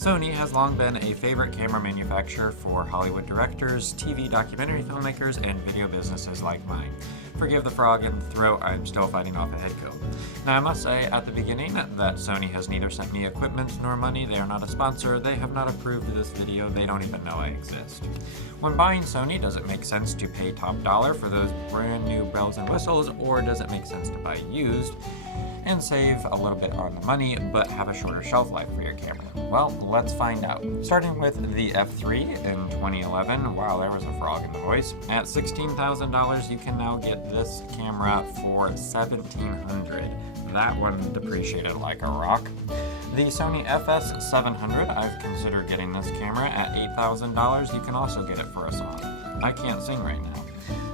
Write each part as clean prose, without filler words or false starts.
Sony has long been a favorite camera manufacturer for Hollywood directors, TV documentary filmmakers, and video businesses like mine. Forgive the frog in the throat, I'm still fighting off a head cold. Now I must say at the beginning that Sony has neither sent me equipment nor money, they are not a sponsor, they have not approved this video, they don't even know I exist. When buying Sony, does it make sense to pay top dollar for those brand new bells and whistles, or does it make sense to buy used and save a little bit on the money, but have a shorter shelf life for your camera? Well, let's find out. Starting with the F3 in 2011, wow, there was a frog in the voice. At $16,000, you can now get this camera for $1,700. That one depreciated like a rock. The Sony FS700, I've considered getting this camera at $8,000. You can also get it for a song. I can't sing right now.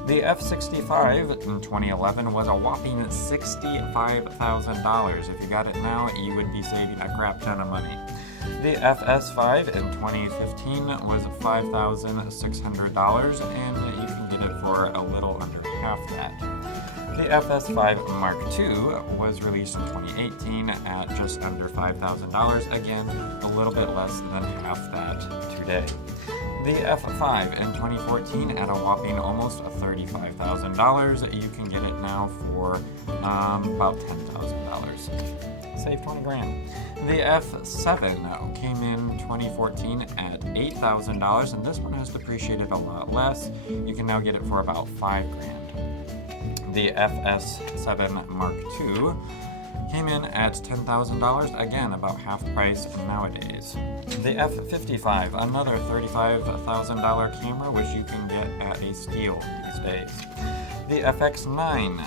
The F65 in 2011 was a whopping $65,000. If you got it now, you would be saving a crap ton of money. The FS5 in 2015 was $5,600, and you can get it for a little under half that. The FS5 Mark II was released in 2018 at just under $5,000, again, a little bit less than half that today. The F5 in 2014 at a whopping almost $35,000. You can get it now for about $10,000. Save 20 grand. The F7 came in 2014 at $8,000, and this one has depreciated a lot less. You can now get it for about $5 grand. The FS7 Mark II came in at $10,000, again about half price nowadays. The F55, another $35,000 camera, which you can get at a steal these days. The FX9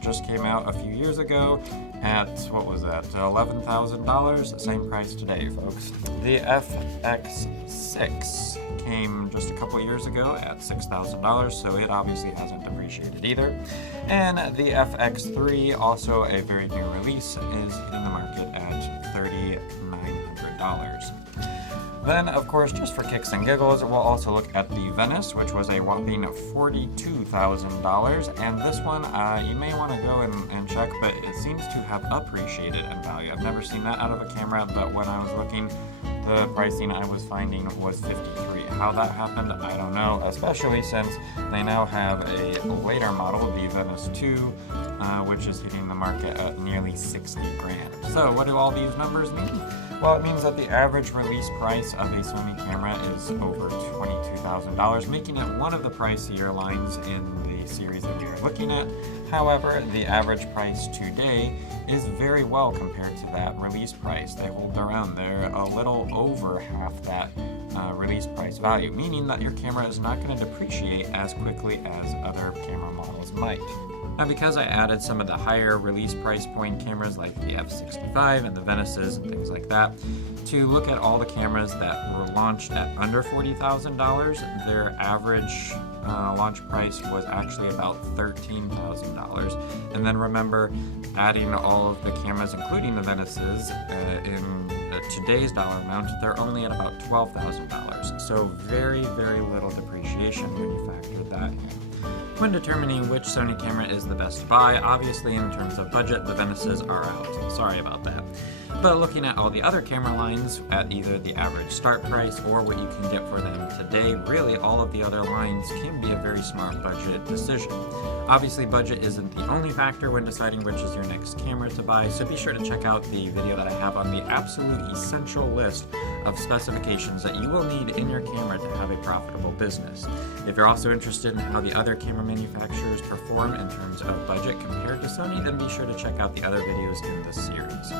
just came out a few years ago at, what was that, $11,000, same price today, folks. The FX6 came just a couple years ago at $6,000, so it obviously hasn't depreciated either. And the FX3, also a very new release, is hitting the market at $3,900. Then, of course, just for kicks and giggles, we'll also look at the Venice, which was a whopping $42,000. And this one, you may want to go and check, but it seems to have appreciated in value. I've never seen that out of a camera, but when I was looking, the pricing I was finding was $53,000. How that happened, I don't know, especially since they now have a later model, the Venice 2, which is hitting the market at nearly $60 grand. So what do all these numbers mean? Well, it means that the average release price of a Sony camera is over $22,000, making it one of the pricier lines in the series that we are looking at. However, the average price today is very well compared to that release price. They hold their own. They're a little over half that release price value, meaning that your camera is not going to depreciate as quickly as other camera models might. Now, because I added some of the higher release price point cameras like the F65 and the Venices and things like that, to look at all the cameras that were launched at under $40,000, their average launch price was actually about $13,000. And then remember, adding all of the cameras, including the Venices, in today's dollar amount, they're only at about $12,000. So very, very little depreciation when you factor that in. When determining which Sony camera is the best to buy, obviously in terms of budget, the Venices are out. Sorry about that. But looking at all the other camera lines at either the average start price or what you can get for them today, really all of the other lines can be a very smart budget decision. Obviously, budget isn't the only factor when deciding which is your next camera to buy, so be sure to check out the video that I have on the absolute essential list of specifications that you will need in your camera to have a profitable business. If you're also interested in how the other camera manufacturers perform in terms of budget compared to Sony, then be sure to check out the other videos in this series.